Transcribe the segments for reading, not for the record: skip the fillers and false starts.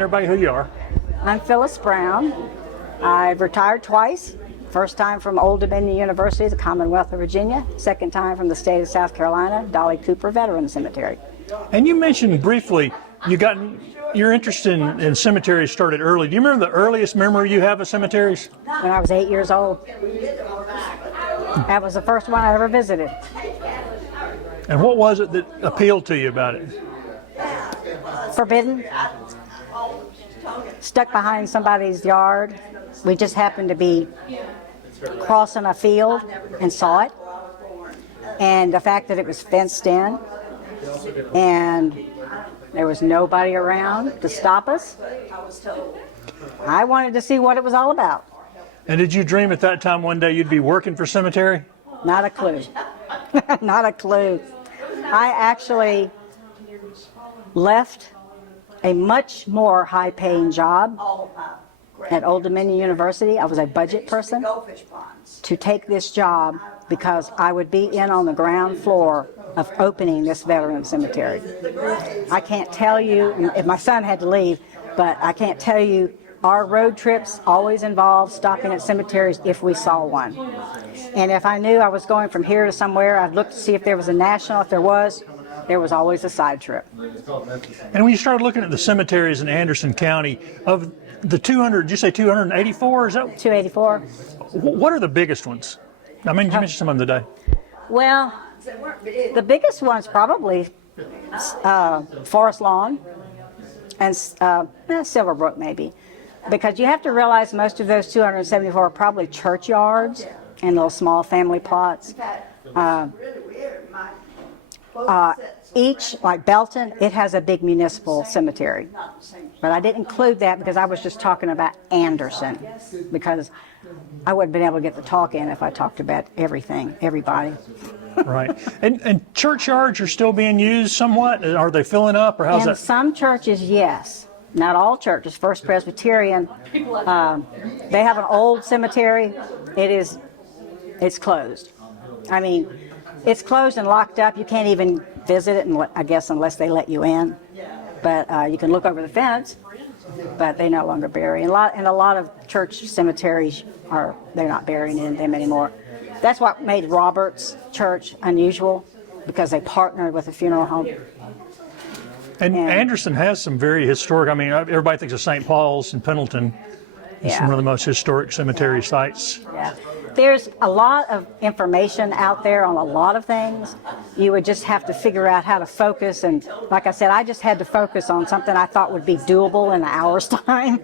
remind everybody who you are. I'm Phyllis Brown. I've retired twice. First time from Old Dominion University, the Commonwealth of Virginia. Second time from the state of South Carolina, Dolly Cooper Veteran Cemetery. And you mentioned briefly your interest in cemeteries started early. Do you remember the earliest memory you have of cemeteries? When I was 8 years old. That was the first one I ever visited. And what was it that appealed to you about it? Forbidden. Stuck behind somebody's yard. We just happened to be crossing a field and saw it. And the fact that it was fenced in and there was nobody around to stop us, I wanted to see what it was all about. And did you dream at that time one day you'd be working for cemetery? Not a clue. Not a clue. I actually left a much more high-paying job at Old Dominion University. I was a budget person to take this job because I would be in on the ground floor of opening this veteran cemetery. I can't tell you, if my son had to leave, but I can't tell you, our road trips always involved stopping at cemeteries if we saw one. And if I knew I was going from here to somewhere, I'd look to see if there was a national. If there was always a side trip. And when you started looking at the cemeteries in Anderson County, of the 200, did you say 284? Is that 284? What are the biggest ones? I mean, you mentioned some of them today. Well, the biggest one's probably Forest Lawn and Silverbrook maybe. Because you have to realize most of those 274 are probably churchyards and little small family plots. Each, like Belton, it has a big municipal cemetery. But I didn't include that because I was just talking about Anderson, because I wouldn't have been able to get the talk in if I talked about everything, everybody. Right. And churchyards are still being used somewhat? Are they filling up, or how's that? In some churches, yes. Not all churches. First Presbyterian, they have an old cemetery. It's closed. I mean, it's closed and locked up. You can't even visit it, I guess, unless they let you in. But you can look over the fence, but they no longer bury. And a lot of church cemeteries they're not burying in them anymore. That's what made Roberts Church unusual, because they partnered with a funeral home. And Anderson has some very historic, I mean, everybody thinks of St. Paul's and Pendleton. It's one of the most historic cemetery sites. Yeah. There's a lot of information out there on a lot of things. You would just have to figure out how to focus. And like I said, I just had to focus on something I thought would be doable in an hour's time.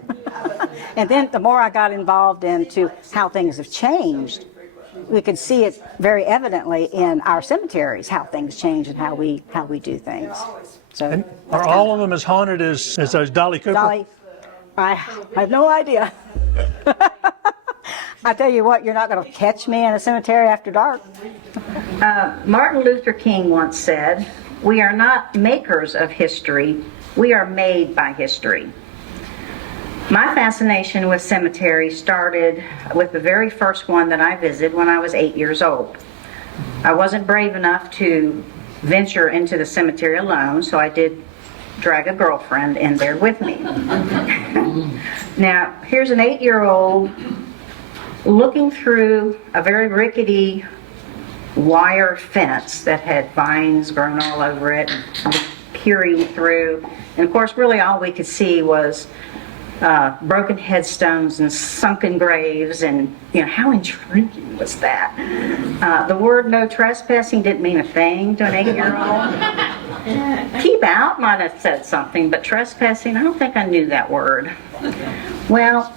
And then the more I got involved into how things have changed, we could see it very evidently in our cemeteries, how things change and how we do things. So, and are all of them as haunted as those Dolly Cooper? Dolly, I have no idea. I tell you what, you're not going to catch me in a cemetery after dark. Martin Luther King once said, "We are not makers of history, we are made by history." My fascination with cemeteries started with the very first one that I visited when I was 8 years old. I wasn't brave enough to venture into the cemetery alone, so I did drag a girlfriend in there with me. Now, here's an 8-year-old looking through a very rickety wire fence that had vines grown all over it, peering through. And of course, really all we could see was broken headstones and sunken graves, and how intriguing was that? The word "no trespassing" didn't mean a thing to an 8-year-old. Keep out might have said something, but trespassing, I don't think I knew that word. Well,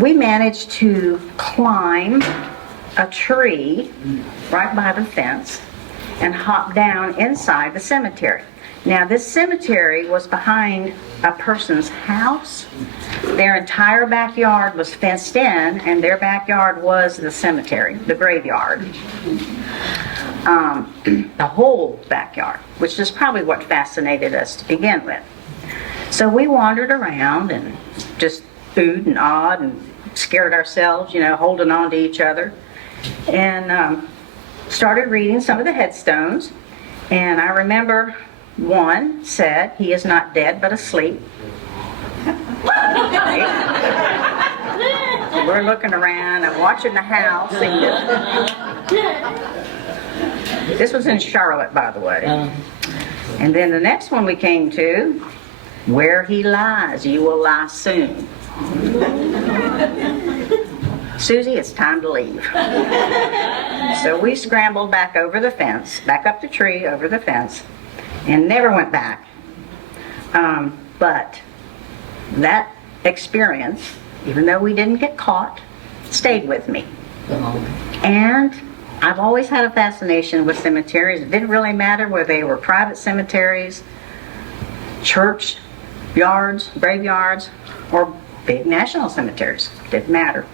we managed to climb a tree right by the fence and hop down inside the cemetery. Now, this cemetery was behind a person's house. Their entire backyard was fenced in, and their backyard was the cemetery, the graveyard. The whole backyard, which is probably what fascinated us to begin with. So we wandered around and just oohed and awed and scared ourselves, holding on to each other, and started reading some of the headstones. And I remember one said, "He is not dead but asleep." We're looking around, I'm watching the house. This was in Charlotte, by the way. And then the next one we came to, where he lies, you will lie soon. Susie, it's time to leave. So we scrambled back over the fence, back up the tree, over the fence, and never went back. But that experience, even though we didn't get caught, stayed with me. And I've always had a fascination with cemeteries. It didn't really matter whether they were private cemeteries, church yards, graveyards, or big national cemeteries. Didn't matter.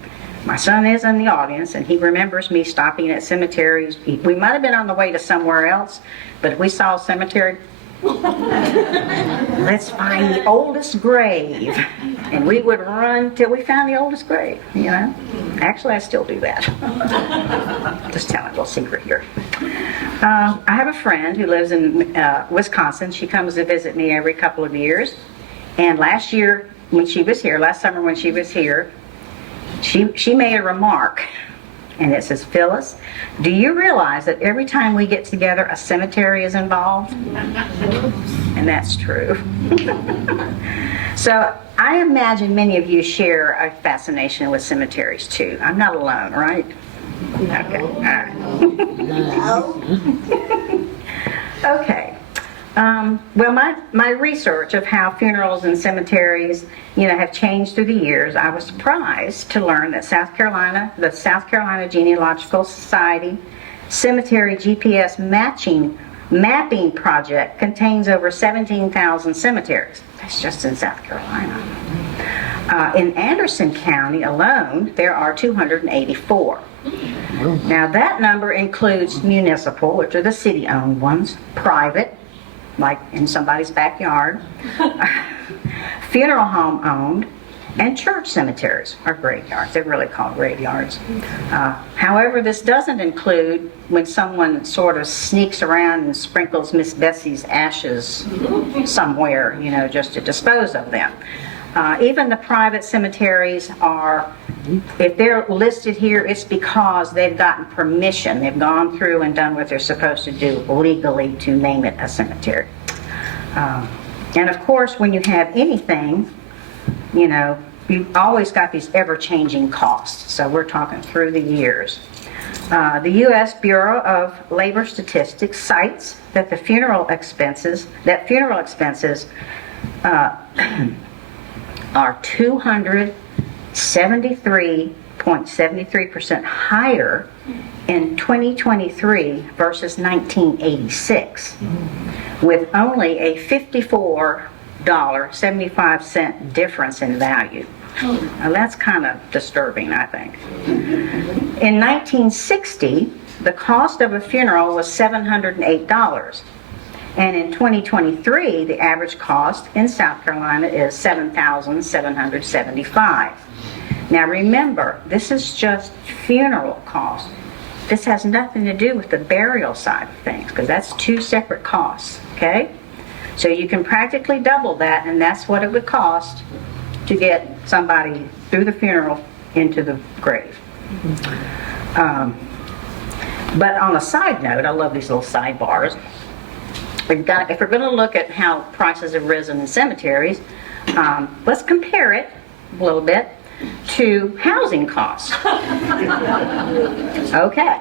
My son is in the audience, and he remembers me stopping at cemeteries. We might have been on the way to somewhere else, but if we saw a cemetery, let's find the oldest grave. And we would run till we found the oldest grave, you know. Actually, I still do that. Just telling a little secret here. I have a friend who lives in Wisconsin. She comes to visit me every couple of years. And last year, when she was here, last summer when she was here, she made a remark. And it says, Phyllis, do you realize that every time we get together, a cemetery is involved? And that's true. So I imagine many of you share a fascination with cemeteries too. I'm not alone, right? Okay, all right. Okay. Well, my research of how funerals and cemeteries, have changed through the years, I was surprised to learn that the South Carolina Genealogical Society Cemetery GPS mapping project contains over 17,000 cemeteries. That's just in South Carolina. In Anderson County alone, there are 284. Now that number includes municipal, which are the city-owned ones, private, like in somebody's backyard, funeral home owned, and church cemeteries are graveyards. They're really called graveyards. However, this doesn't include when someone sort of sneaks around and sprinkles Miss Bessie's ashes somewhere, just to dispose of them. Even the private cemeteries are, if they're listed here, it's because they've gotten permission. They've gone through and done what they're supposed to do legally to name it a cemetery. And of course, when you have anything, you've always got these ever-changing costs. So we're talking through the years. The U.S. Bureau of Labor Statistics cites that funeral expenses are 273.73% higher in 2023 versus 1986, with only a $54.75 difference in value. Now that's kind of disturbing, I think. In 1960, the cost of a funeral was $708. And in 2023, the average cost in South Carolina is $7,775. Now remember, this is just funeral costs. This has nothing to do with the burial side of things, because that's two separate costs, okay? So you can practically double that, and that's what it would cost to get somebody through the funeral into the grave. But on a side note, I love these little sidebars. If we're going to look at how prices have risen in cemeteries, let's compare it a little bit to housing costs. Okay,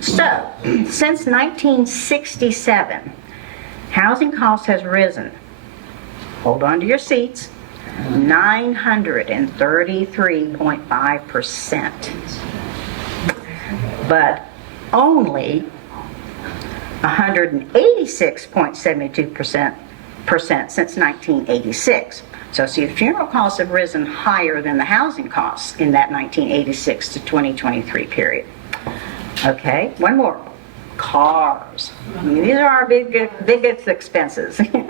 so since 1967, housing costs has risen, hold on to your seats, 933.5%. But only 186.72% since 1986. So see, the funeral costs have risen higher than the housing costs in that 1986 to 2023 period. Okay, one more. Cars. I mean, these are our biggest expenses. Since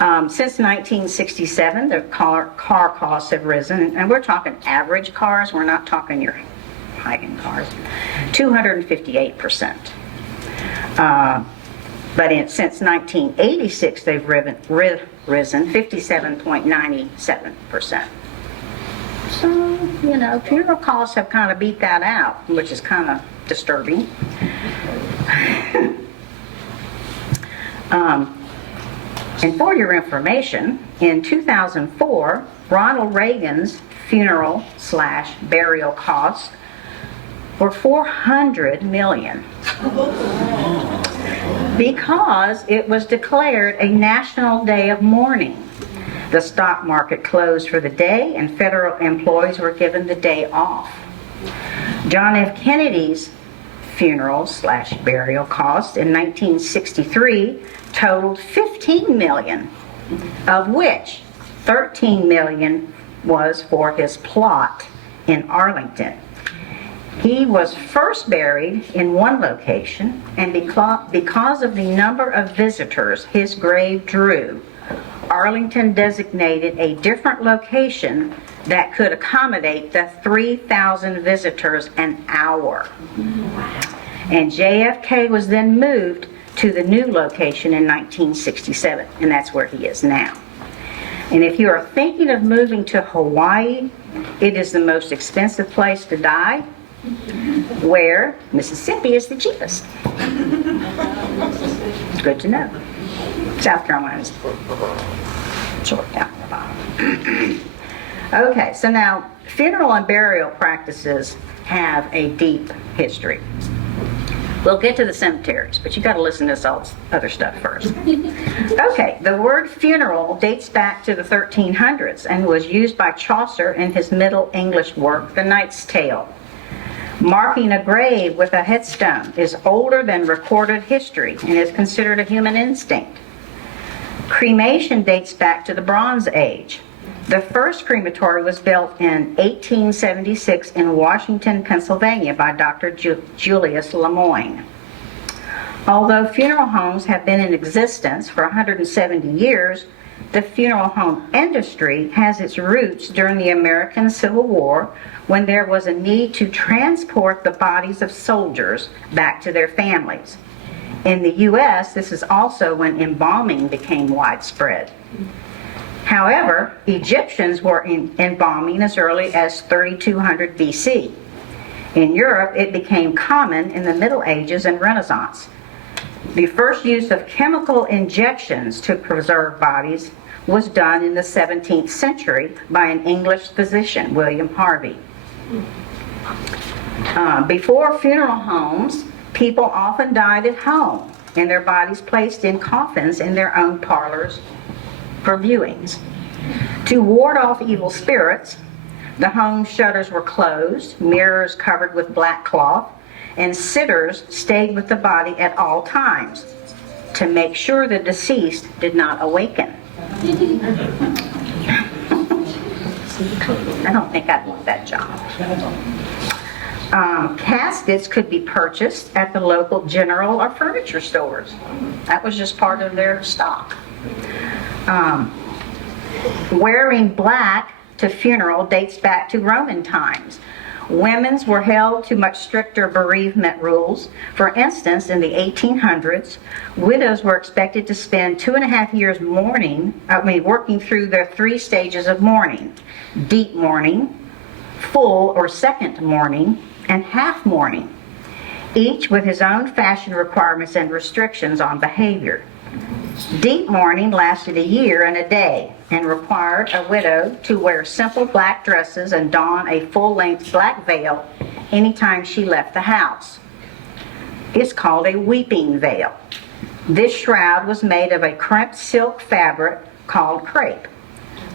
1967, the car costs have risen, and we're talking average cars. We're not talking your high-end cars. 258%. But since 1986, they've risen 57.97%. So, funeral costs have kind of beat that out, which is kind of disturbing. And for your information, in 2004, Ronald Reagan's funeral/burial costs were $400 million because it was declared a national day of mourning. The stock market closed for the day and federal employees were given the day off. John F. Kennedy's funeral/burial costs in 1963 totaled $15 million, of which $13 million was for his plot in Arlington. He was first buried in one location, and because of the number of visitors his grave drew, Arlington designated a different location that could accommodate the 3,000 visitors an hour. And JFK was then moved to the new location in 1967, and that's where he is now. And if you are thinking of moving to Hawaii, it is the most expensive place to die, where Mississippi is the cheapest. Good to know. South Carolina's short down the bottom. Okay, so now funeral and burial practices have a deep history. We'll get to the cemeteries, but you got to listen to this all other stuff first. Okay, the word funeral dates back to the 1300s and was used by Chaucer in his Middle English work, The Knight's Tale. Marking a grave with a headstone is older than recorded history and is considered a human instinct. Cremation dates back to the Bronze Age. The first crematory was built in 1876 in Washington, Pennsylvania by Dr. Julius Lemoyne. Although funeral homes have been in existence for 170 years, the funeral home industry has its roots during the American Civil War, when there was a need to transport the bodies of soldiers back to their families. In the U.S., this is also when embalming became widespread. However, Egyptians were embalming as early as 3200 BC. In Europe, it became common in the Middle Ages and Renaissance. The first use of chemical injections to preserve bodies was done in the 17th century by an English physician, William Harvey. Before funeral homes, people often died at home and their bodies placed in coffins in their own parlors for viewings. To ward off evil spirits, the home shutters were closed, mirrors covered with black cloth, and sitters stayed with the body at all times to make sure the deceased did not awaken. I don't think I'd want that job. Caskets could be purchased at the local general or furniture stores. That was just part of their stock. Wearing black to funeral dates back to Roman times. Women's were held to much stricter bereavement rules. For instance, in the 1800s, widows were expected to spend 2.5 years working through their 3 stages of mourning: deep mourning, full or second mourning, and half mourning, each with his own fashion requirements and restrictions on behavior. Deep mourning lasted a year and a day and required a widow to wear simple black dresses and don a full-length black veil anytime she left the house. It's called a weeping veil. This shroud was made of a crimped silk fabric called crepe.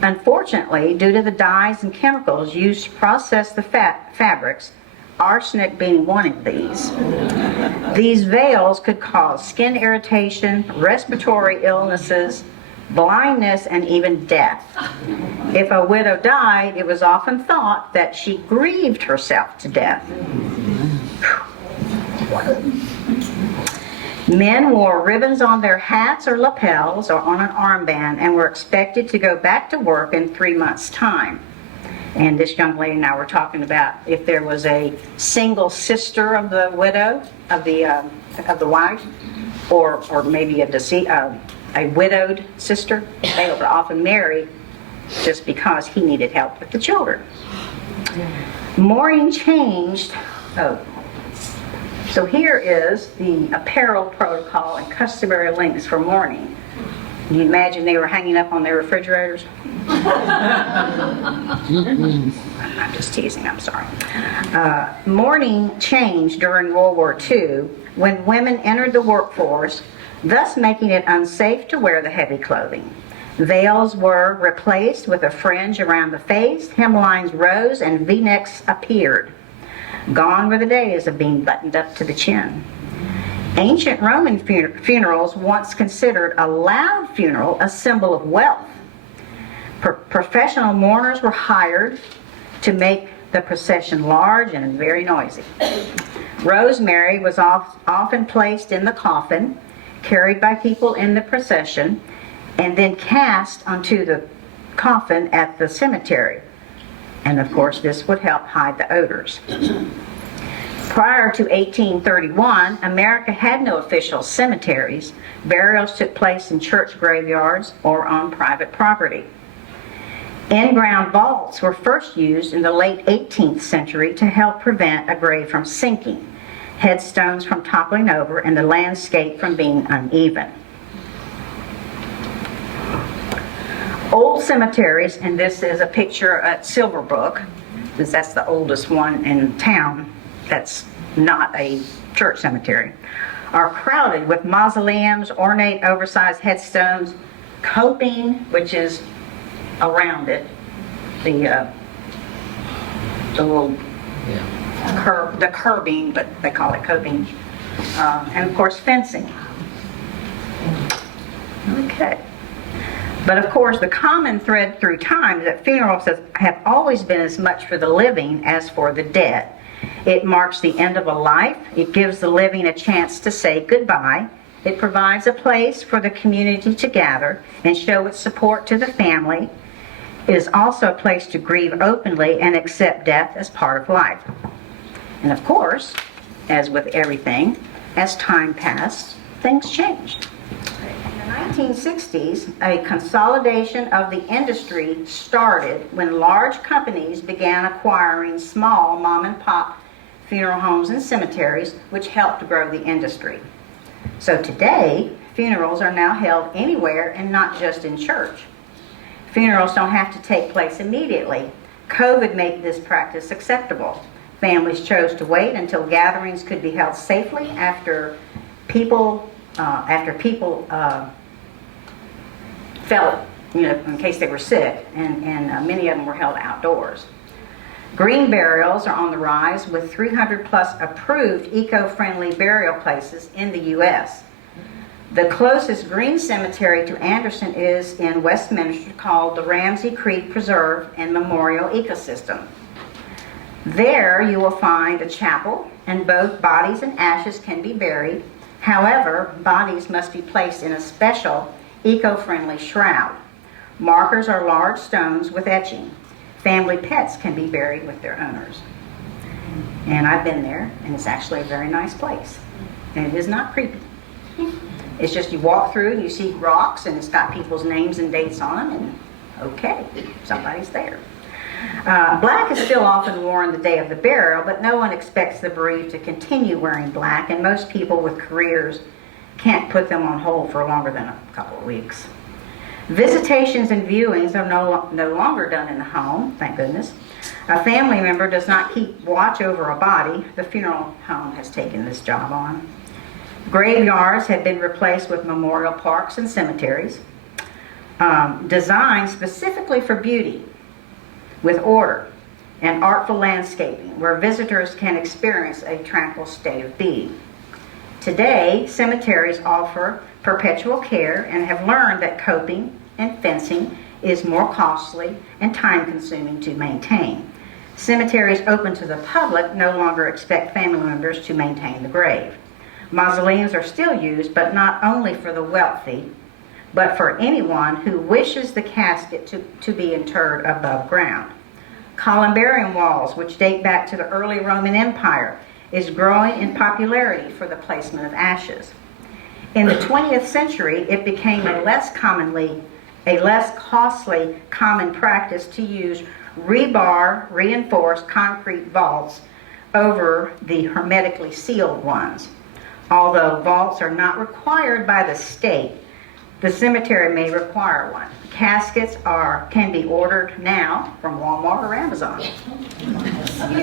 Unfortunately, due to the dyes and chemicals used to process the fabrics, arsenic being one of these veils could cause skin irritation, respiratory illnesses, blindness, and even death. If a widow died, it was often thought that she grieved herself to death. Men wore ribbons on their hats or lapels or on an armband and were expected to go back to work in 3 months' time. And this young lady and I were talking about if there was a single sister of the widow, of the wife, or maybe a widowed sister. They would often marry just because he needed help with the children. Mourning changed. So here is the apparel protocol and customary lengths for mourning. Can you imagine they were hanging up on their refrigerators? I'm just teasing, I'm sorry. Mourning changed during World War II when women entered the workforce, thus making it unsafe to wear the heavy clothing. Veils were replaced with a fringe around the face, hemlines rose, and V-necks appeared. Gone were the days of being buttoned up to the chin. Ancient Roman funerals once considered a loud funeral a symbol of wealth. Professional mourners were hired to make the procession large and very noisy. Rosemary was often placed in the coffin, carried by people in the procession, and then cast onto the coffin at the cemetery. And of course, this would help hide the odors. Prior to 1831, America had no official cemeteries. Burials took place in church graveyards or on private property. In-ground vaults were first used in the late 18th century to help prevent a grave from sinking, headstones from toppling over, and the landscape from being uneven. Old cemeteries, and this is a picture at Silverbrook, because that's the oldest one in town that's not a church cemetery, are crowded with mausoleums, ornate oversized headstones, coping, which is around it, the little the curbing, but they call it coping, and of course fencing. Okay. But of course, the common thread through time is that funerals have always been as much for the living as for the dead. It marks the end of a life. It gives the living a chance to say goodbye. It provides a place for the community to gather and show its support to the family. It is also a place to grieve openly and accept death as part of life. And of course, as with everything, as time passed, things changed. In the 1960s, a consolidation of the industry started when large companies began acquiring small mom-and-pop funeral homes and cemeteries, which helped grow the industry. So today, funerals are now held anywhere and not just in church. Funerals don't have to take place immediately. COVID made this practice acceptable. Families chose to wait until gatherings could be held safely after people felt, in case they were sick, and many of them were held outdoors. Green burials are on the rise with 300 plus approved eco-friendly burial places in the U.S. The closest green cemetery to Anderson is in Westminster, called the Ramsey Creek Preserve and Memorial Ecosystem. There you will find a chapel, and both bodies and ashes can be buried. However, bodies must be placed in a special eco-friendly shroud. Markers are large stones with etching. Family pets can be buried with their owners. And I've been there, and it's actually a very nice place. And it is not creepy. It's just you walk through and you see rocks, and it's got people's names and dates on them, and okay, somebody's there. Black is still often worn the day of the burial, but no one expects the bereaved to continue wearing black, and most people with careers can't put them on hold for longer than a couple of weeks. Visitations and viewings are no longer done in the home, thank goodness. A family member does not keep watch over a body. The funeral home has taken this job on. Graveyards have been replaced with memorial parks and cemeteries, designed specifically for beauty, with order and artful landscaping, where visitors can experience a tranquil state of being. Today, cemeteries offer perpetual care and have learned that coping and fencing is more costly and time-consuming to maintain. Cemeteries open to the public no longer expect family members to maintain the grave. Mausoleums are still used, but not only for the wealthy, but for anyone who wishes the casket to be interred above ground. Columbarium walls, which date back to the early Roman Empire, is growing in popularity for the placement of ashes. In the 20th century, it became a less costly common practice to use rebar reinforced concrete vaults over the hermetically sealed ones. Although vaults are not required by the state, the cemetery may require one. Caskets can be ordered now from Walmart or Amazon. You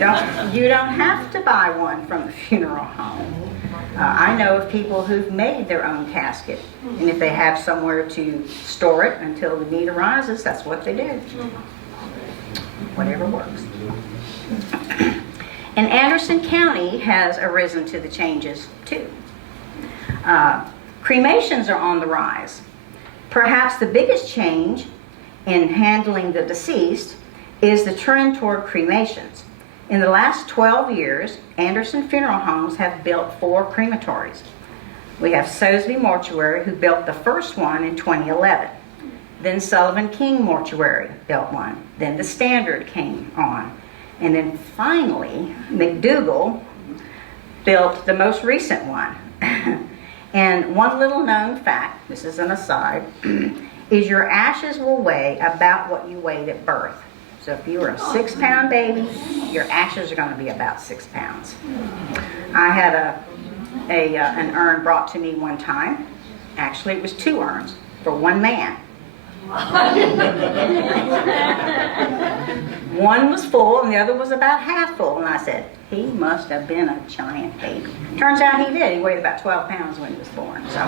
don't have to buy one from the funeral home. I know of people who've made their own casket, and if they have somewhere to store it until the need arises, that's what they do. Whatever works. And Anderson County has arisen to the changes too. Cremations are on the rise. Perhaps the biggest change in handling the deceased is the trend toward cremations. In the last 12 years, Anderson Funeral Homes have built 4 crematories. We have Soseby Mortuary, who built the first one in 2011. Then Sullivan King Mortuary built one. Then the Standard came on. And then finally, McDougal built the most recent one. And one little known fact, this is an aside, is your ashes will weigh about what you weighed at birth. So if you were a 6-pound baby, your ashes are going to be about 6 pounds. I had an urn brought to me one time. Actually, it was 2 urns for one man. One was full and the other was about half full. And I said, he must have been a giant baby. Turns out he did. He weighed about 12 pounds when he was born. So,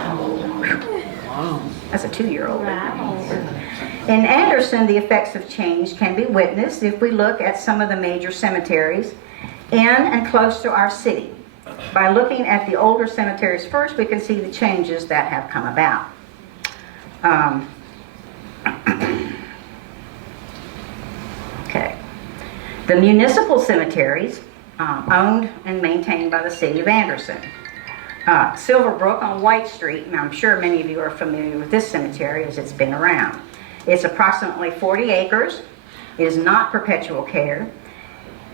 that's a 2-year-old. In Anderson, the effects of change can be witnessed if we look at some of the major cemeteries in and close to our city. By looking at the older cemeteries first, we can see the changes that have come about. Okay. The municipal cemeteries, owned and maintained by the city of Anderson. Silverbrook on White Street, and I'm sure many of you are familiar with this cemetery as it's been around. It's approximately 40 acres. It is not perpetual care.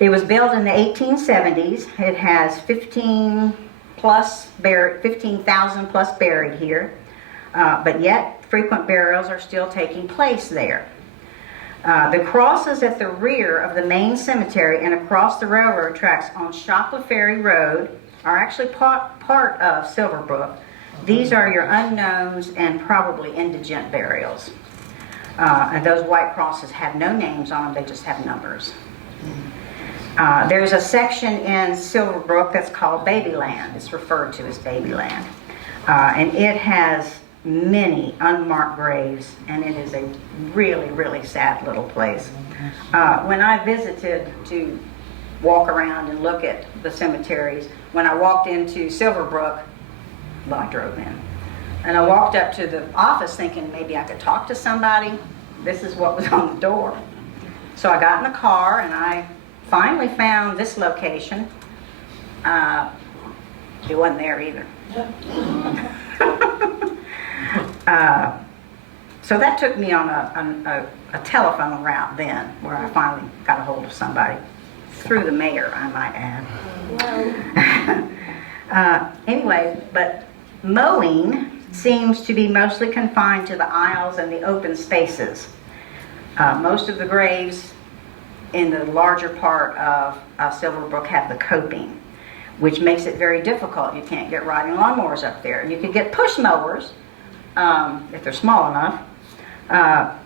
It was built in the 1870s. It has 15,000 plus buried here, but yet frequent burials are still taking place there. The crosses at the rear of the main cemetery and across the railroad tracks on Shopla Ferry Road are actually part of Silverbrook. These are your unknowns and probably indigent burials. And those white crosses have no names on them, they just have numbers. There's a section in Silverbrook that's called Babyland. It's referred to as Babyland. And it has many unmarked graves, and it is a really, really sad little place. When I visited to walk around and look at the cemeteries, when I walked into Silverbrook, well, I drove in, and I walked up to the office thinking maybe I could talk to somebody. This is what was on the door. So I got in the car and I finally found this location. It wasn't there either. So that took me on a telephone route then, where I finally got a hold of somebody, through the mayor, I might add. Anyway, but mowing seems to be mostly confined to the aisles and the open spaces. Most of the graves in the larger part of Silverbrook have the coping, which makes it very difficult. You can't get riding lawnmowers up there. You could get push mowers, if they're small enough.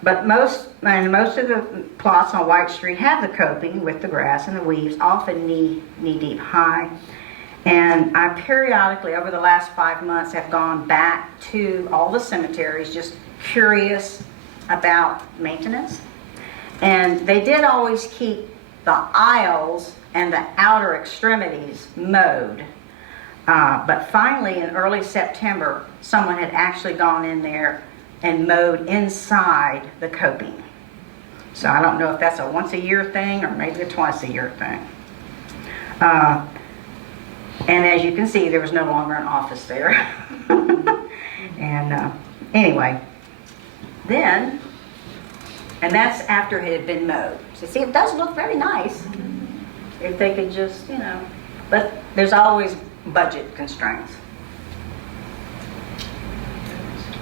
But most of the plots on White Street have the coping with the grass and the weeds, often knee-deep high. And I periodically, over the last 5 months, have gone back to all the cemeteries, just curious about maintenance. And they did always keep the aisles and the outer extremities mowed. But finally, in early September, someone had actually gone in there and mowed inside the coping. So I don't know if that's a once-a-year thing or maybe a twice-a-year thing. And as you can see, there was no longer an office there. And anyway, then, and that's after it had been mowed. So see, it does look very nice if they could just, but there's always budget constraints.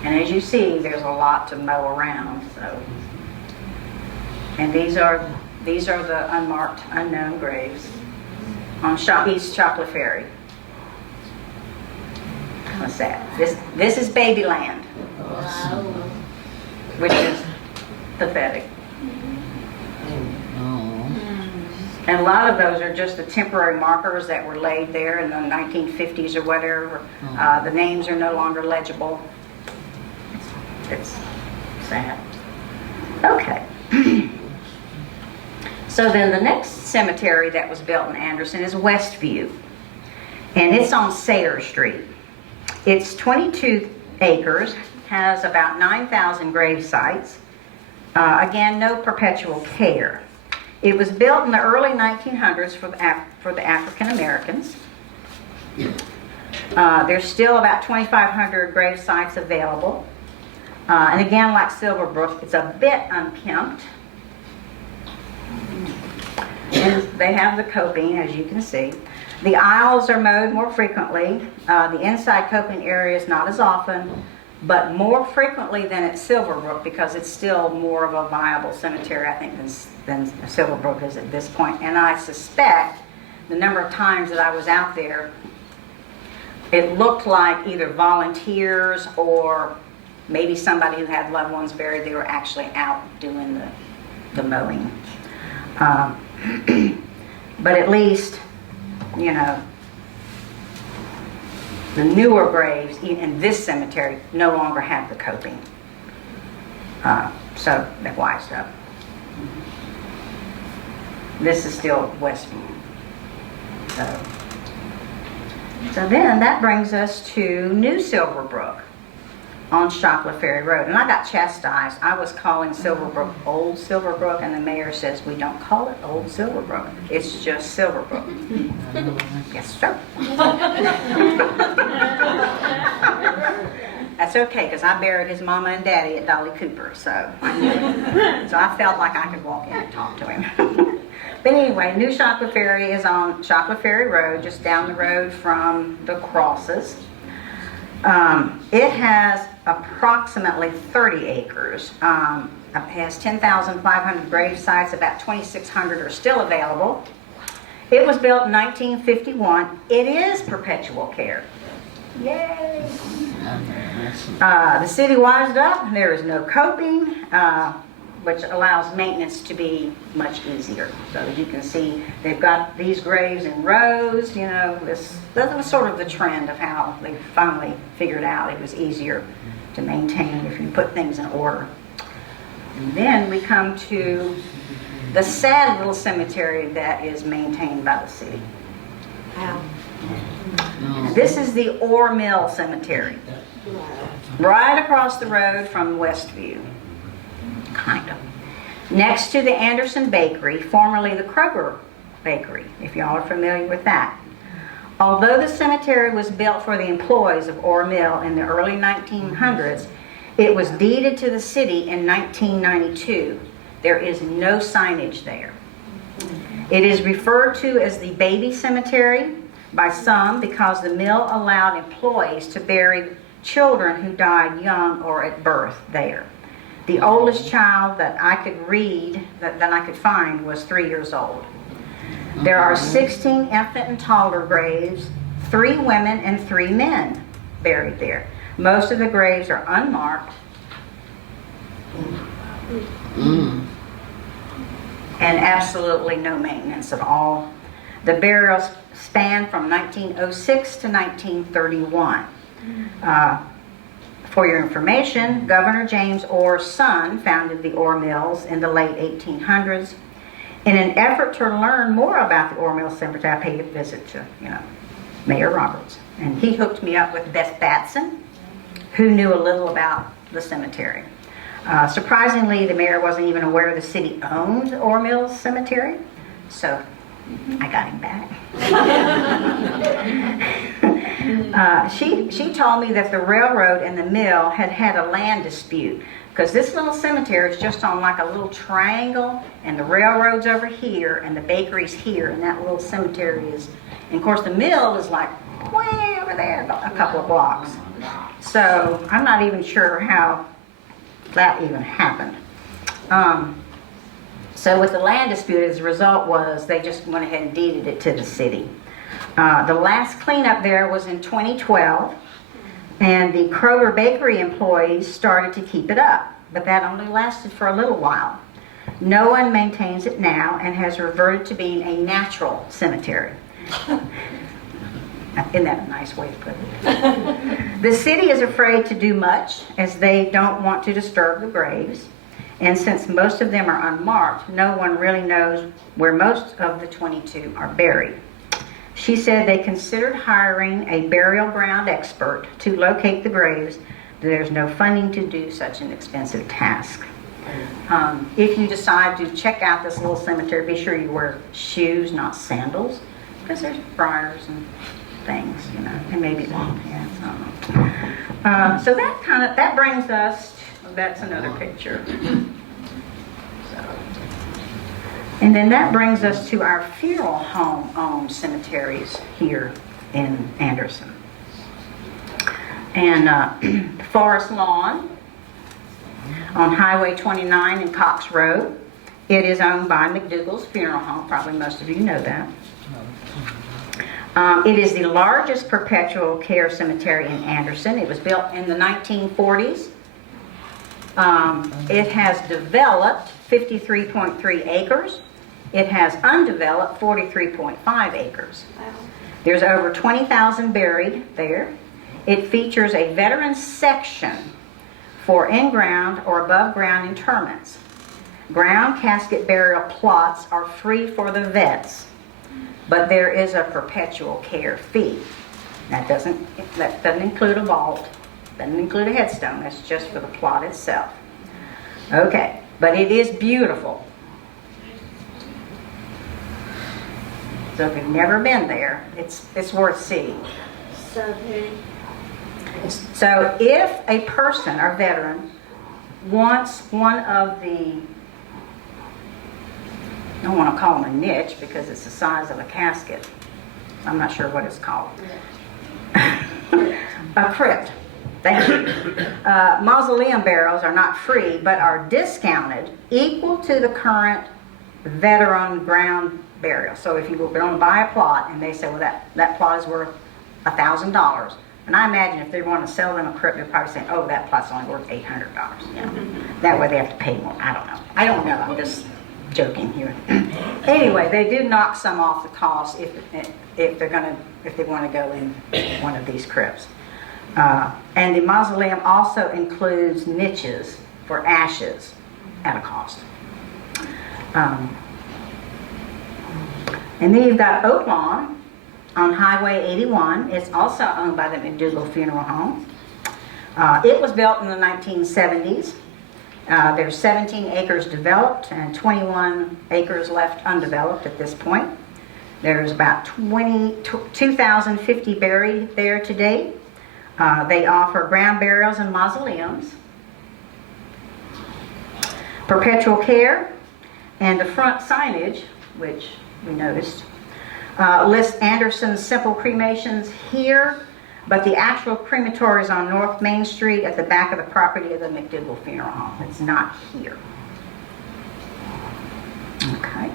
And as you see, there's a lot to mow around. So, and these are the unmarked, unknown graves on East Chocolate Ferry. What's that? This is Babyland, which is pathetic. And a lot of those are just the temporary markers that were laid there in the 1950s or whatever. The names are no longer legible. It's sad. Okay. So then the next cemetery that was built in Anderson is Westview. And it's on Sayre Street. It's 22 acres, has about 9,000 grave sites. Again, no perpetual care. It was built in the early 1900s for the African Americans. There's still about 2,500 grave sites available. And again, like Silverbrook, it's a bit unkempt. And they have the coping, as you can see. The aisles are mowed more frequently. The inside coping area is not as often, but more frequently than at Silverbrook, because it's still more of a viable cemetery, I think, than Silverbrook is at this point. And I suspect the number of times that I was out there, it looked like either volunteers or maybe somebody who had loved ones buried, they were actually out doing the mowing. But at least, you know, the newer graves in this cemetery no longer have the coping. So they're wised up. This is still Westview. So then that brings us to New Silverbrook on Chocolate Ferry Road. And I got chastised. I was calling Silverbrook Old Silverbrook, and the mayor says we don't call it Old Silverbrook. It's just Silverbrook. Yes, sir. That's okay, because I buried his mama and daddy at Dolly Cooper, so I knew it. So I felt like I could walk in and talk to him. But anyway, New Chocolate Ferry is on Chocolate Ferry Road, just down the road from the crosses. It has approximately 30 acres. It has 10,500 grave sites. About 2,600 are still available. It was built in 1951. It is perpetual care. Yay! The city wised up. There is no coping, which allows maintenance to be much easier. So you can see they've got these graves in rows. You know, that was sort of the trend of how they finally figured out it was easier to maintain if you put things in order. And then we come to the sad little cemetery that is maintained by the city. Wow. This is the Ore Mill Cemetery, right across the road from Westview. Kind of. Next to the Anderson Bakery, formerly the Kroger Bakery, if y'all are familiar with that. Although the cemetery was built for the employees of Ore Mill in the early 1900s, it was deeded to the city in 1992. There is no signage there. It is referred to as the baby cemetery by some because the mill allowed employees to bury children who died young or at birth there. The oldest child that I could read, that I could find, was 3 years old. There are 16 infant and toddler graves, 3 women and 3 men buried there. Most of the graves are unmarked and absolutely no maintenance at all. The burials span from 1906 to 1931. For your information, Governor James Orr's son founded the Ore Mills in the late 1800s. In an effort to learn more about the Ore Mill Cemetery, I paid a visit to, Mayor Roberts. And he hooked me up with Beth Batson, who knew a little about the cemetery. Surprisingly, the mayor wasn't even aware the city owned Ore Mills Cemetery, so I got him back. She told me that the railroad and the mill had a land dispute because this little cemetery is just on like a little triangle, and the railroad's over here and the bakery's here, and that little cemetery is, and of course the mill is like way over there, a couple of blocks. So I'm not even sure how that even happened. So with the land dispute, as a result was they just went ahead and deeded it to the city. The last cleanup there was in 2012, and the Kroger bakery employees started to keep it up, but that only lasted for a little while. No one maintains it now and has reverted to being a natural cemetery. Isn't that a nice way to put it? The city is afraid to do much as they don't want to disturb the graves. And since most of them are unmarked, no one really knows where most of the 22 are buried. She said they considered hiring a burial ground expert to locate the graves, but there's no funding to do such an expensive task. If you decide to check out this little cemetery, be sure you wear shoes, not sandals, because there's briars and things, you know, and maybe long pants. I don't know. So that brings us. That's another picture. And then that brings us to our funeral home-owned cemeteries here in Anderson. And Forest Lawn on Highway 29 in Cox Road. It is owned by McDougall's Funeral Home. Probably most of you know that. It is the largest perpetual care cemetery in Anderson. It was built in the 1940s. It has developed 53.3 acres. It has undeveloped 43.5 acres. There's over 20,000 buried there. It features a veteran section for in-ground or above-ground interments. Ground casket burial plots are free for the vets, but there is a perpetual care fee. That doesn't include a vault, doesn't include a headstone. That's just for the plot itself. Okay, but it is beautiful. So if you've never been there, it's worth seeing. So if a person or veteran wants one of the, I don't want to call them a niche because it's the size of a casket. I'm not sure what it's called. A crypt. Thank you. Mausoleum burials are not free, but are discounted equal to the current veteran ground burial. So if you were going to buy a plot and they say, well, that plot is worth $1,000, and I imagine if they want to sell them a crypt, they're probably saying, oh, that plot's only worth $800. You know? That way they have to pay more. I don't know. I'm just joking here. Anyway, they did knock some off the cost if they want to go in one of these crypts. And the mausoleum also includes niches for ashes at a cost. And then you've got Oak Lawn on Highway 81. It's also owned by the McDougall Funeral Home. It was built in the 1970s. There's 17 acres developed and 21 acres left undeveloped at this point. There's about 2,050 buried there today. They offer ground burials and mausoleums, perpetual care, and the front signage, which we noticed, lists Anderson's simple cremations here, but the actual crematory is on North Main Street at the back of the property of the McDougall Funeral Home. It's not here. Okay.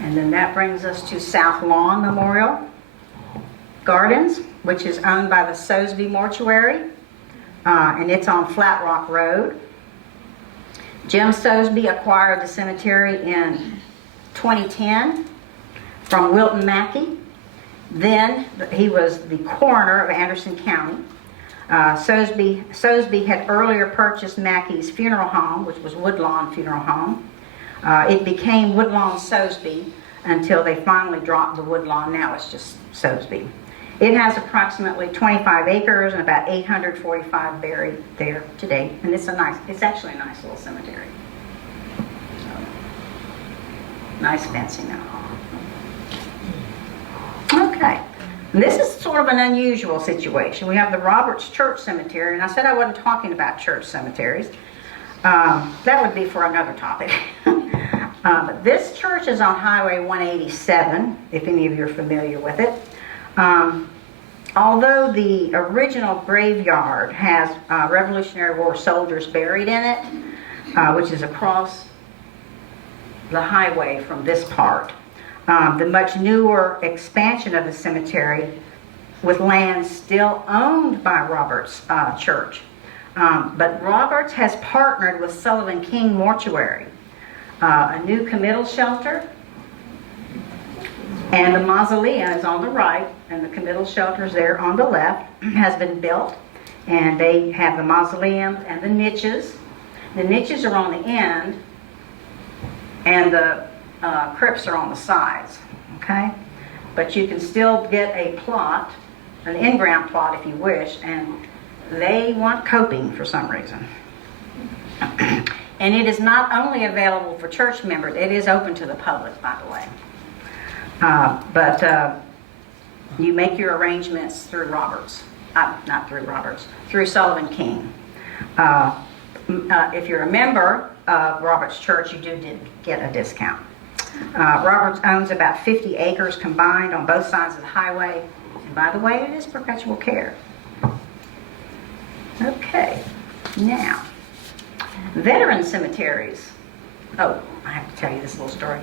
And then that brings us to South Lawn Memorial Gardens, which is owned by the Sosby Mortuary, and it's on Flat Rock Road. Jim Sosby acquired the cemetery in 2010 from Wilton Mackey. Then he was the coroner of Anderson County. Sosby had earlier purchased Mackey's funeral home, which was Woodlawn Funeral Home. It became Woodlawn Sosby until they finally dropped the Woodlawn. Now it's just Sosby. It has approximately 25 acres and about 845 buried there today. And it's actually a nice little cemetery. So, nice fencing and all. Okay. And this is sort of an unusual situation. We have the Roberts Church Cemetery, and I said I wasn't talking about church cemeteries. That would be for another topic. But this church is on Highway 187, if any of you are familiar with it. Although the original graveyard has Revolutionary War soldiers buried in it, which is across the highway from this part, the much newer expansion of the cemetery with land still owned by Roberts Church. But Roberts has partnered with Sullivan King Mortuary, a new committal shelter, and the mausoleum is on the right, and the committal shelter is there on the left, has been built, and they have the mausoleum and the niches. The niches are on the end, and the crypts are on the sides, okay? But you can still get a plot, an in-ground plot if you wish, and they want coping for some reason. And it is not only available for church members, it is open to the public, by the way. But you make your arrangements through Roberts, not through Roberts, through Sullivan King. If you're a member of Roberts Church, you do get a discount. Roberts owns about 50 acres combined on both sides of the highway. And by the way, it is perpetual care. Okay, now, veteran cemeteries. Oh, I have to tell you this little story.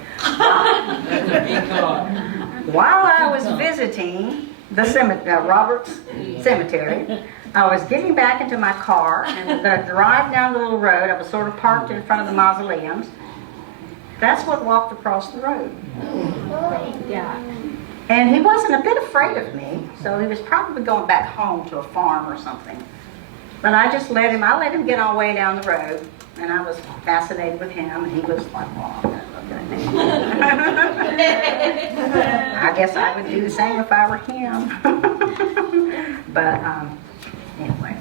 While I was visiting the Roberts Cemetery, I was getting back into my car and the drive down the little road. I was sort of parked in front of the mausoleums. That's what walked across the road. Yeah. And he wasn't a bit afraid of me, so he was probably going back home to a farm or something. But I just let him get all the way down the road, and I was fascinated with him, and he was like, oh, looking at me. I guess I would do the same if I were him. But anyway.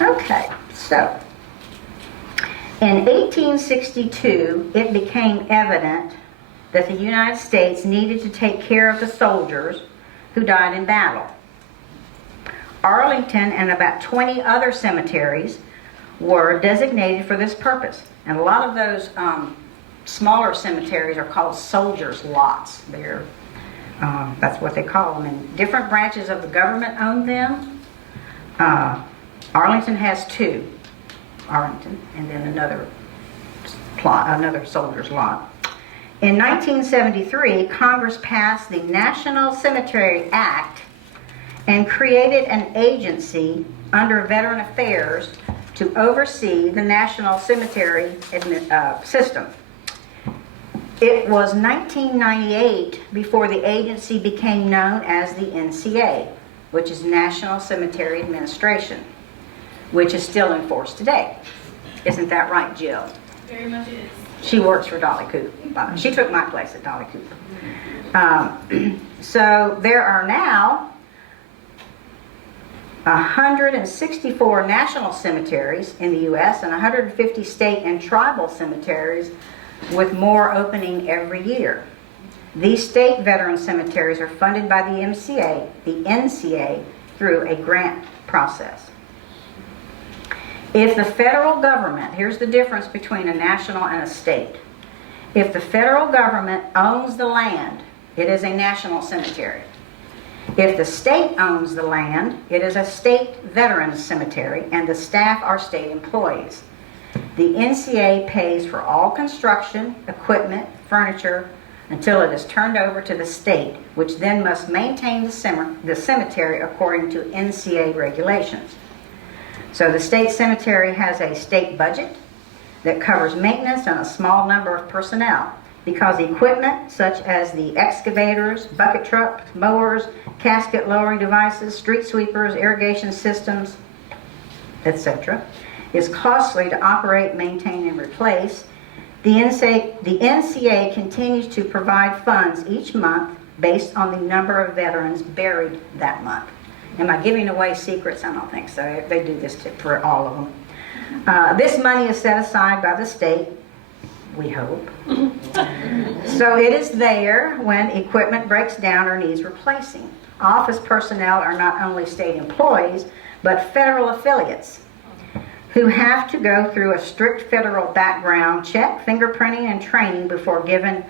Okay, so in 1862, it became evident that the United States needed to take care of the soldiers who died in battle. Arlington and about 20 other cemeteries were designated for this purpose. And a lot of those smaller cemeteries are called soldiers' lots. That's what they call them. And different branches of the government own them. Arlington has two. Arlington, and then another soldier's lot. In 1973, Congress passed the National Cemetery Act and created an agency under Veteran Affairs to oversee the national cemetery system. It was 1998 before the agency became known as the NCA, which is National Cemetery Administration, which is still in force today. Isn't that right, Jill? Very much is. She works for Dolly Cooper. She took my place at Dolly Cooper. So there are now 164 national cemeteries in the U.S. and 150 state and tribal cemeteries, with more opening every year. These state veteran cemeteries are funded by the NCA, through a grant process. If the federal government, here's the difference between a national and a state. If the federal government owns the land, it is a national cemetery. If the state owns the land, it is a state veterans cemetery, and the staff are state employees. The NCA pays for all construction, equipment, furniture, until it is turned over to the state, which then must maintain the cemetery according to NCA regulations. So the state cemetery has a state budget that covers maintenance and a small number of personnel, because equipment such as the excavators, bucket trucks, mowers, casket lowering devices, street sweepers, irrigation systems, etc., is costly to operate, maintain, and replace. The NCA continues to provide funds each month based on the number of veterans buried that month. Am I giving away secrets? I don't think so. They do this for all of them. This money is set aside by the state, we hope. So it is there when equipment breaks down or needs replacing. Office personnel are not only state employees, but federal affiliates who have to go through a strict federal background check, fingerprinting, and training before given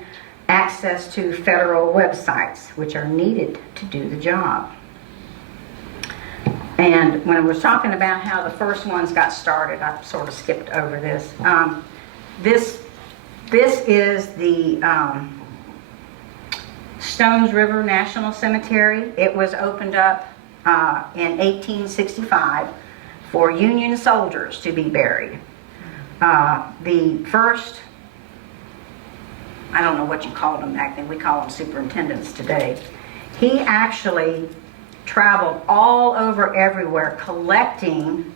access to federal websites, which are needed to do the job. And when I was talking about how the first ones got started, I sort of skipped over this. This is the Stones River National Cemetery. It was opened up in 1865 for Union soldiers to be buried. The first, I don't know what you called them back then, we call them superintendents today. He actually traveled all over everywhere collecting,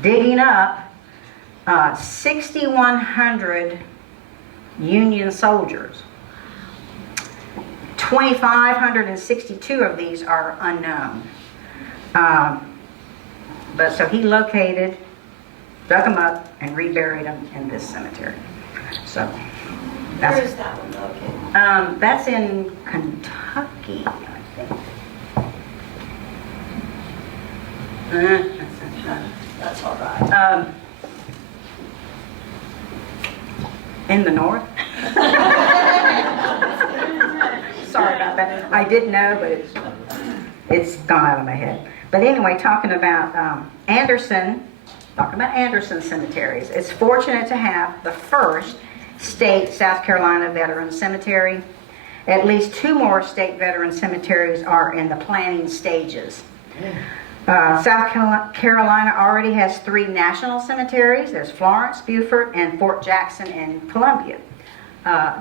digging up 6,100 Union soldiers. 2,562 of these are unknown. But so he located, dug them up, and reburied them in this cemetery. So Where that's is that one located? that's in Kentucky, I think. That's all right. In the north. Sorry about that. I did know, but it's gone out of my head. But anyway, talking about Anderson Cemeteries. It's fortunate to have the first state South Carolina veteran cemetery. At least 2 more state veteran cemeteries are in the planning stages. South Carolina already has 3 national cemeteries. There's Florence, Beaufort, and Fort Jackson in Columbia.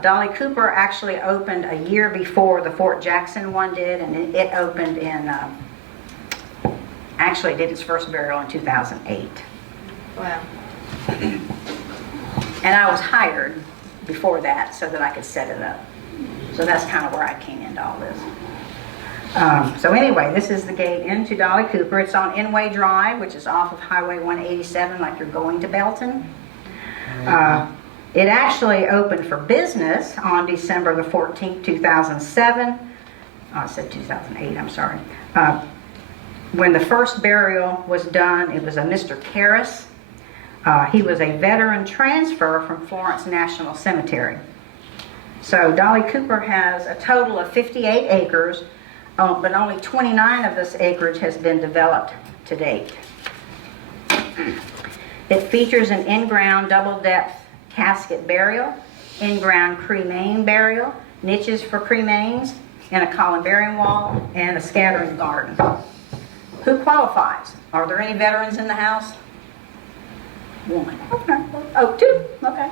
Dolly Cooper actually opened a year before the Fort Jackson one did, and it opened in, actually did its first burial in 2008. Wow. And I was hired before that so that I could set it up. So that's kind of where I came into all this. So anyway, this is the gate into Dolly Cooper. It's on Inway Drive, which is off of Highway 187, like you're going to Belton. It actually opened for business on December the 14th, 2007. Oh, I said 2008, I'm sorry. When the first burial was done, it was a Mr. Karras. He was a veteran transfer from Florence National Cemetery. So Dolly Cooper has a total of 58 acres, but only 29 of this acreage has been developed to date. It features an in-ground double-depth casket burial, in-ground cremain burial, niches for cremains, and a columbarium wall, and a scattering garden. Who qualifies? Are there any veterans in the house? 1. Okay. Oh, 2. Okay.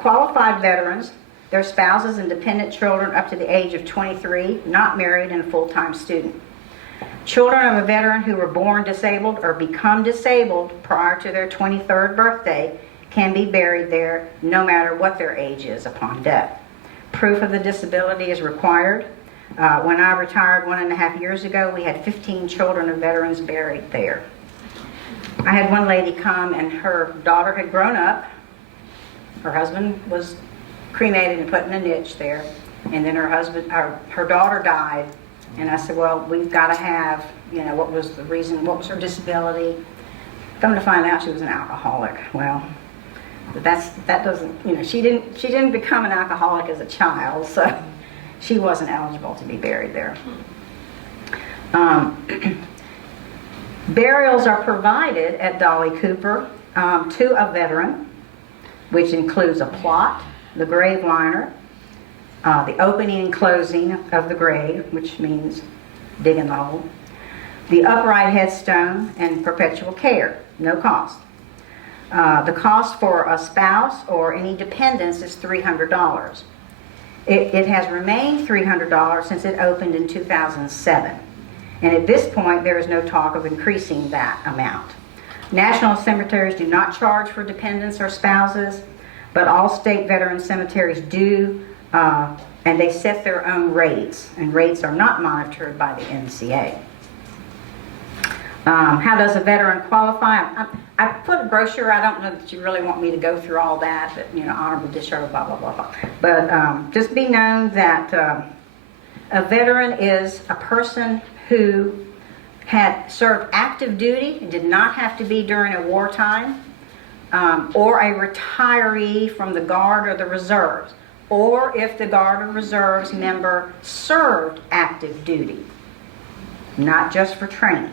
Qualified veterans, their spouses and dependent children up to the age of 23, not married, and a full-time student. Children of a veteran who were born disabled or become disabled prior to their 23rd birthday can be buried there no matter what their age is upon death. Proof of the disability is required. When I retired 1.5 years ago, we had 15 children of veterans buried there. I had one lady come and her daughter had grown up. Her husband was cremated and put in a niche there. And then her daughter died. And I said, well, we've got to have, what was the reason, what was her disability? Come to find out she was an alcoholic. Well, that doesn't, she didn't become an alcoholic as a child, so she wasn't eligible to be buried there. Burials are provided at Dolly Cooper to a veteran, which includes a plot, the grave liner, the opening and closing of the grave, which means digging the hole, the upright headstone, and perpetual care, no cost. The cost for a spouse or any dependents is $300. It has remained $300 since it opened in 2007. And at this point, there is no talk of increasing that amount. National cemeteries do not charge for dependents or spouses, but all state veteran cemeteries do, and they set their own rates, and rates are not monitored by the NCA. How does a veteran qualify? I put a brochure. I don't know that you really want me to go through all that, but honorable discharge, blah, blah, blah, blah. But just be known that a veteran is a person who had served active duty and did not have to be during a wartime, or a retiree from the Guard or the Reserves, or if the Guard or Reserves member served active duty, not just for training.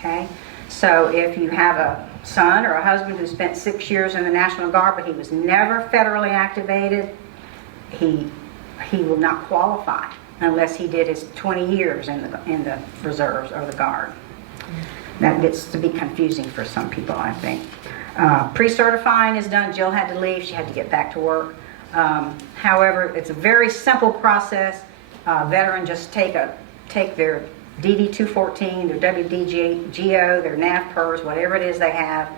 okay? So if you have a son or a husband who spent 6 years in the National Guard, but he was never federally activated, he will not qualify unless he did his 20 years in the reserves or the Guard. That gets to be confusing for some people, I think. Pre-certifying is done. Jill had to leave. She had to get back to work. However, it's a very simple process. Veterans just take their DD-214, their WDGO, their NAVPERS, whatever it is they have,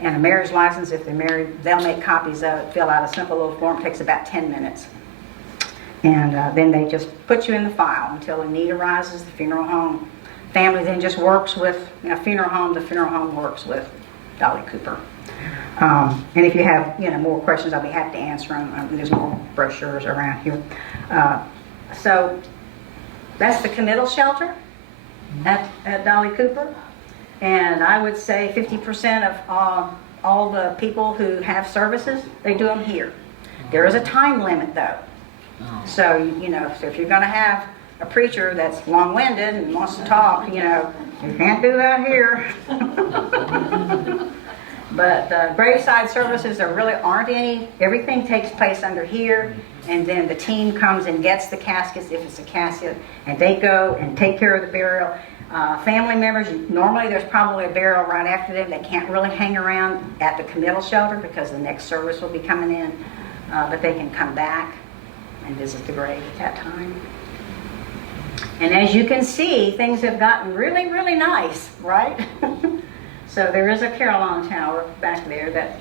and a marriage license. If they're married, they'll make copies of it, fill out a simple little form. It takes about 10 minutes. And then they just put you in the file until a need arises. The funeral home family then just works with the funeral home works with Dolly Cooper. And if you have more questions, I'll be happy to answer them. There's more brochures around here. So that's the committal shelter at Dolly Cooper. And I would say 50% of all the people who have services, they do them here. There is a time limit though. So, so if you're going to have a preacher that's long-winded and wants to talk, you can't do that here. But graveside services, there really aren't any. Everything takes place under here, and then the team comes and gets the caskets, if it's a casket, and they go and take care of the burial. Family members, normally there's probably a burial right after them. They can't really hang around at the committal shelter because the next service will be coming in, but they can come back and visit the grave at that time. And as you can see, things have gotten really, really nice, right? So there is a Carillon Tower back there that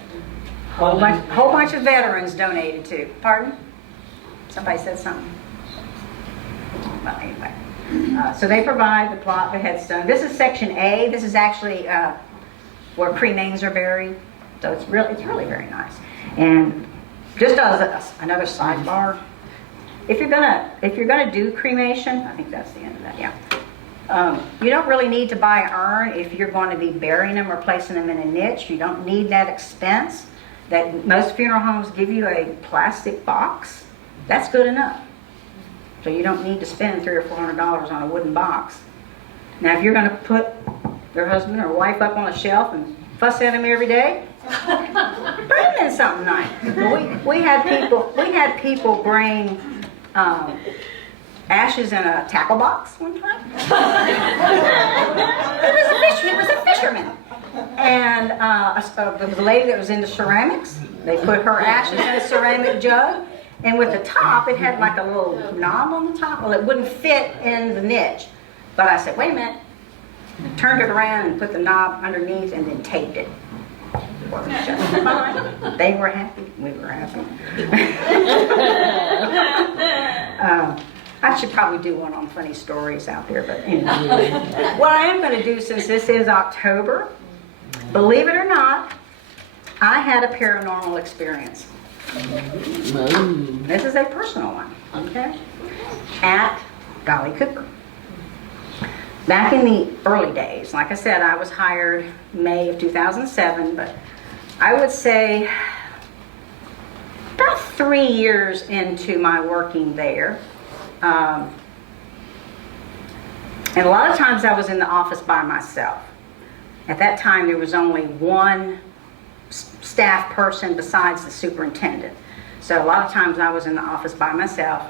a whole bunch of veterans donated to. Pardon? Somebody said something? Well, anyway. So they provide the plot, the headstone. This is section A. This is actually where cremains are buried. So it's really very nice. And just as another sidebar, if you're gonna do cremation, I think that's the end of that. Yeah. You don't really need to buy an urn if you're going to be burying them or placing them in a niche. You don't need that expense. That most funeral homes give you a plastic box. That's good enough. So you don't need to spend $300 or $400 on a wooden box. Now, if you're going to put their husband or wife up on a shelf and fuss at them every day, bring them in something nice. We had people bring ashes in a tackle box one time. He was a fisherman. And there was a lady that was into ceramics. They put her ashes in a ceramic jug. And with the top, it had like a little knob on the top. Well, it wouldn't fit in the niche. But I said, wait a minute. Turned it around and put the knob underneath and then taped it. It wasn't just fine. They were happy. We were happy. I should probably do one on funny stories out there. But anyway. What I am going to do, since this is October, believe it or not, I had a paranormal experience. This is a personal one, okay? At Dolly Cooper. Back in the early days, like I said, I was hired May of 2007, but I would say about 3 years into my working there. And a lot of times I was in the office by myself. At that time, there was only one staff person besides the superintendent. So a lot of times I was in the office by myself,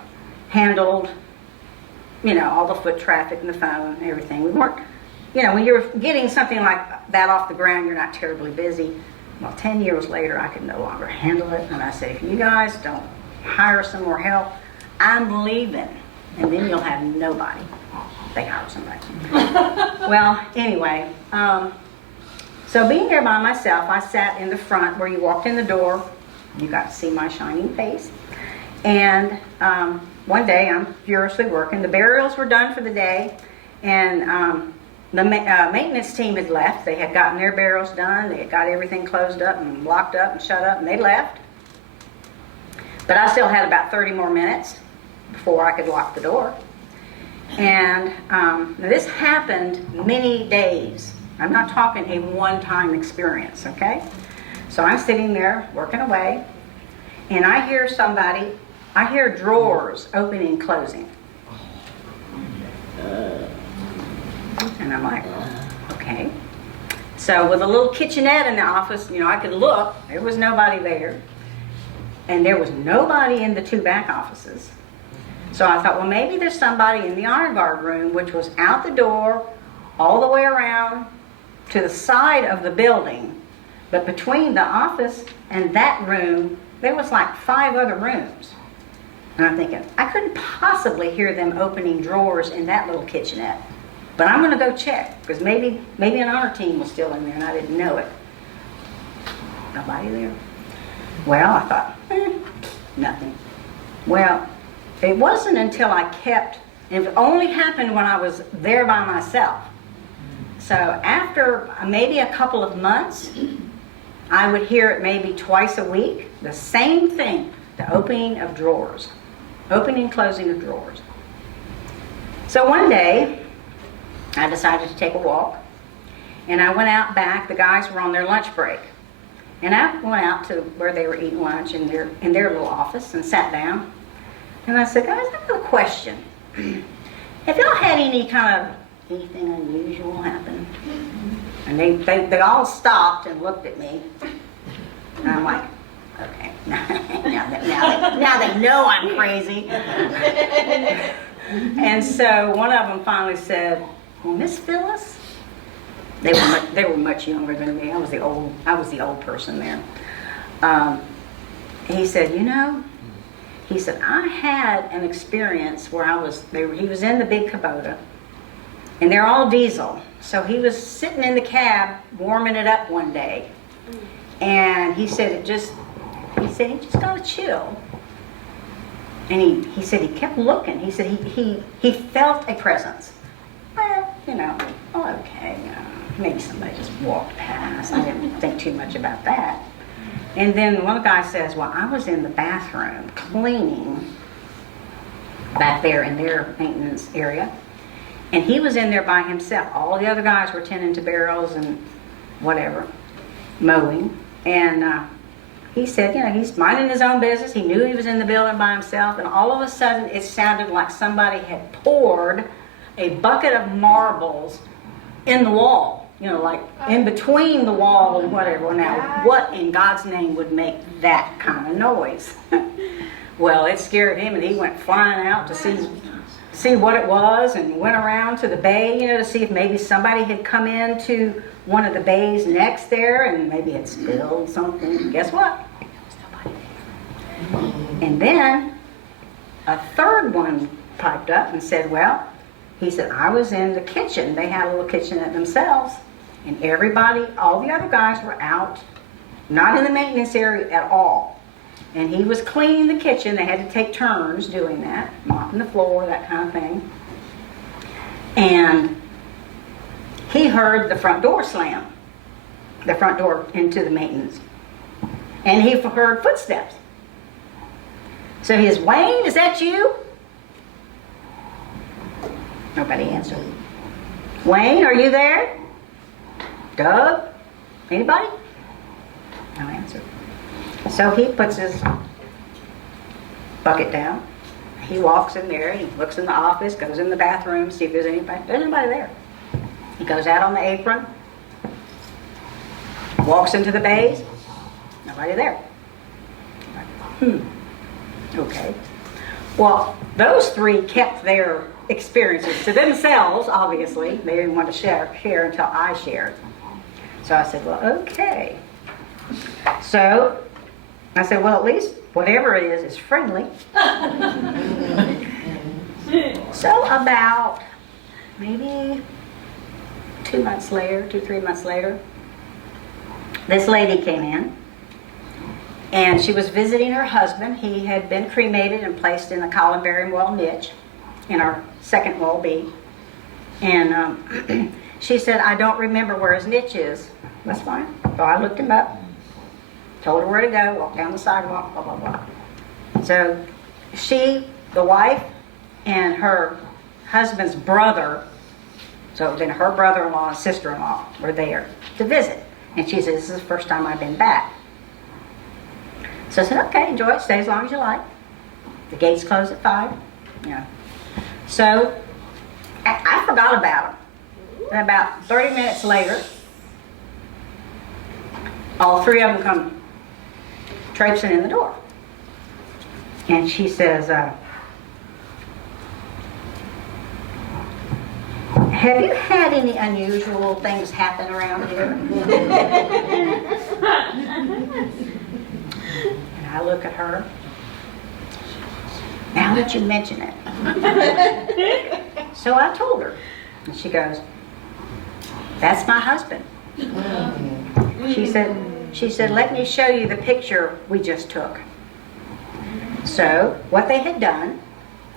handled, all the foot traffic and the phone and everything. We weren't, when you're getting something like that off the ground, you're not terribly busy. Well, 10 years later, I could no longer handle it. And I said, if you guys don't hire some more help, I'm leaving. And then you'll have nobody. They hire somebody. Well, anyway, so being there by myself, I sat in the front where you walked in the door. You got to see my shining face. And one day I'm furiously working. The burials were done for the day. And the maintenance team had left. They had gotten their burials done. They had got everything closed up and locked up and shut up. And they left. But I still had about 30 more minutes before I could lock the door. And this happened many days. I'm not talking a one-time experience, okay? So I'm sitting there working away, and I hear drawers opening and closing. And I'm like, Okay. So with a little kitchenette in the office, I could look. There was nobody there. And there was nobody in the 2 back offices. So I thought, well, maybe there's somebody in the honor guard room, which was out the door, all the way around to the side of the building. But between the office and that room, there was like 5 other rooms. And I'm thinking, I couldn't possibly hear them opening drawers in that little kitchenette. But I'm going to go check, because maybe an honor team was still in there and I didn't know it. Nobody there. Well, I thought, nothing. Well, it wasn't until I kept, and it only happened when I was there by myself. So after maybe a couple of months, I would hear it maybe twice a week, the same thing, the opening of drawers, opening and closing of drawers. So one day, I decided to take a walk, and I went out back. The guys were on their lunch break, and I went out to where they were eating lunch in their little office and sat down. And I said, guys, I have a question. Have y'all had anything unusual happen? And they all stopped and looked at me. And I'm like, okay, now they know I'm crazy. And so one of them finally said, well, Miss Phyllis, they were much younger than me. I was the old person there. He said, he said, I had an experience where he was in the big Kubota, and they're all diesel. So he was sitting in the cab warming it up one day, and he said he just got a chill. And he said he kept looking. He said he felt a presence. Well, okay, maybe somebody just walked past. I didn't think too much about that. And then one guy says, well, I was in the bathroom cleaning back there in their maintenance area. And he was in there by himself. All the other guys were tending to barrels and whatever, mowing. And he said, he's minding his own business. He knew he was in the building by himself. And all of a sudden, it sounded like somebody had poured a bucket of marbles in the wall. Like in between the wall and whatever. Now, what in God's name would make that kind of noise? Well, it scared him, and he went flying out to see what it was, and went around to the bay, to see if maybe somebody had come into one of the bays next there and maybe had spilled something. Guess what? There was nobody there. And then a third one piped up and said, well, he said, I was in the kitchen. They had a little kitchenette themselves. And everybody, all the other guys were out, not in the maintenance area at all. And he was cleaning the kitchen. They had to take turns doing that, mopping the floor, that kind of thing. And he heard the front door slam, the front door into the maintenance. And he heard footsteps. So he says, Wayne, is that you? Nobody answered. Wayne, are you there? Doug? Anybody? No answer. So he puts his bucket down. He walks in there. He looks in the office, goes in the bathroom, see if there's anybody. There's nobody there. He goes out on the apron, walks into the bays. Nobody there. Okay. Well, those 3 kept their experiences to themselves, obviously. They didn't want to share until I shared. So I said, well, okay. So I said, well, at least whatever it is friendly. So about maybe 2 months later, 3 months later, this lady came in. And she was visiting her husband. He had been cremated and placed in the columbarium well niche in our second well B. And she said, I don't remember where his niche is. That's fine. So I looked him up, told her where to go, walked down the sidewalk, blah, blah, blah. So she, the wife, and her husband's brother, so then her brother-in-law and sister-in-law were there to visit. And she said, this is the first time I've been back. So I said, okay, enjoy it, stay as long as you like. The gates close at 5. So I forgot about him. And about 30 minutes later, all three of them come traipsing in the door. And she says, have you had any unusual things happen around here? And I look at her. Now that you mention it. So I told her. And she goes, that's my husband. She said, let me show you the picture we just took. So what they had done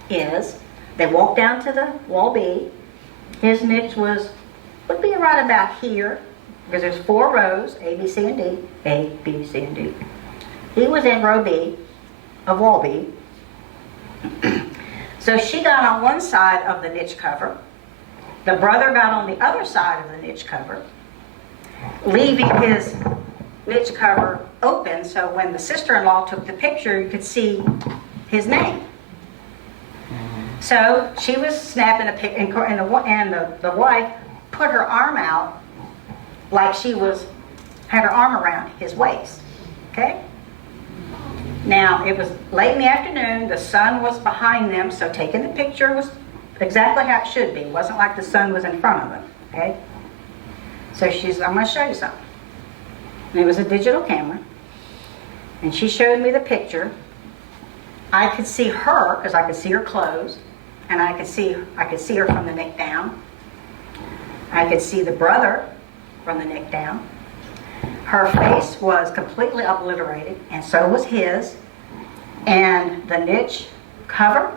is they walked down to the wall B. His niche would be right about here, because there's 4 rows, A, B, C, and D. A, B, C, and D. He was in row B of wall B. So she got on one side of the niche cover. The brother got on the other side of the niche cover, leaving his niche cover open so when the sister-in-law took the picture, you could see his name. So she was snapping a pic, and the wife put her arm out like she had her arm around his waist. Okay? Now, it was late in the afternoon, the sun was behind them, so taking the picture was exactly how it should be. It wasn't like the sun was in front of them. Okay? So she's, I'm going to show you something. And it was a digital camera. And she showed me the picture. I could see her, because I could see her clothes. And I could see her from the neck down. I could see the brother from the neck down. Her face was completely obliterated, and so was his. And the niche cover,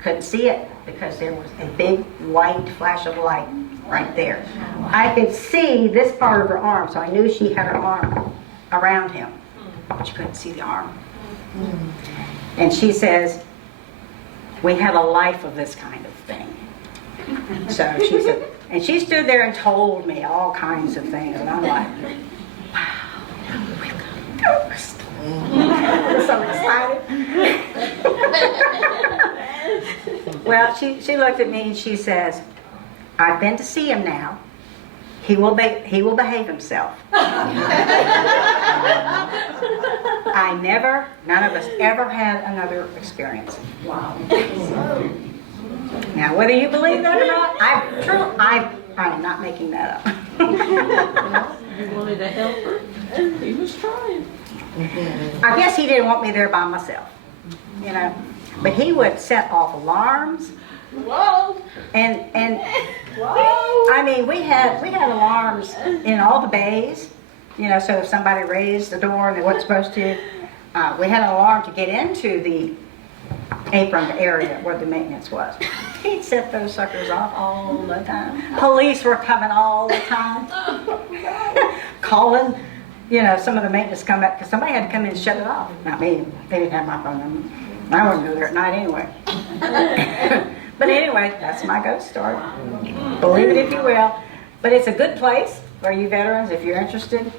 couldn't see it because there was a big white flash of light right there. I could see this part of her arm, so I knew she had her arm around him, but you couldn't see the arm. And she says, we have a life of this kind of thing. So she said, and she stood there and told me all kinds of things, and I'm like, wow, we've got a ghost. I'm so excited. Well, she looked at me and she says, I've been to see him now. He will behave himself. None of us ever had another experience. Wow. Now, whether you believe that or not, I'm not making that up. You wanted to help her? He was trying. I guess he didn't want me there by myself, you know. But he would set off alarms. Whoa! And Whoa! I mean, we had alarms in all the bays, you know. So if somebody raised the door and they weren't supposed to, we had an alarm to get into the apron area where the maintenance was. He'd set those suckers off all the time. Police were coming all the time, calling. You know, some of the maintenance come back because somebody had to come in and shut it off. Not me. They didn't have my phone number. I wouldn't go there at night anyway. But anyway, that's my ghost story. Believe it if you will. But it's a good place for you veterans if you're interested.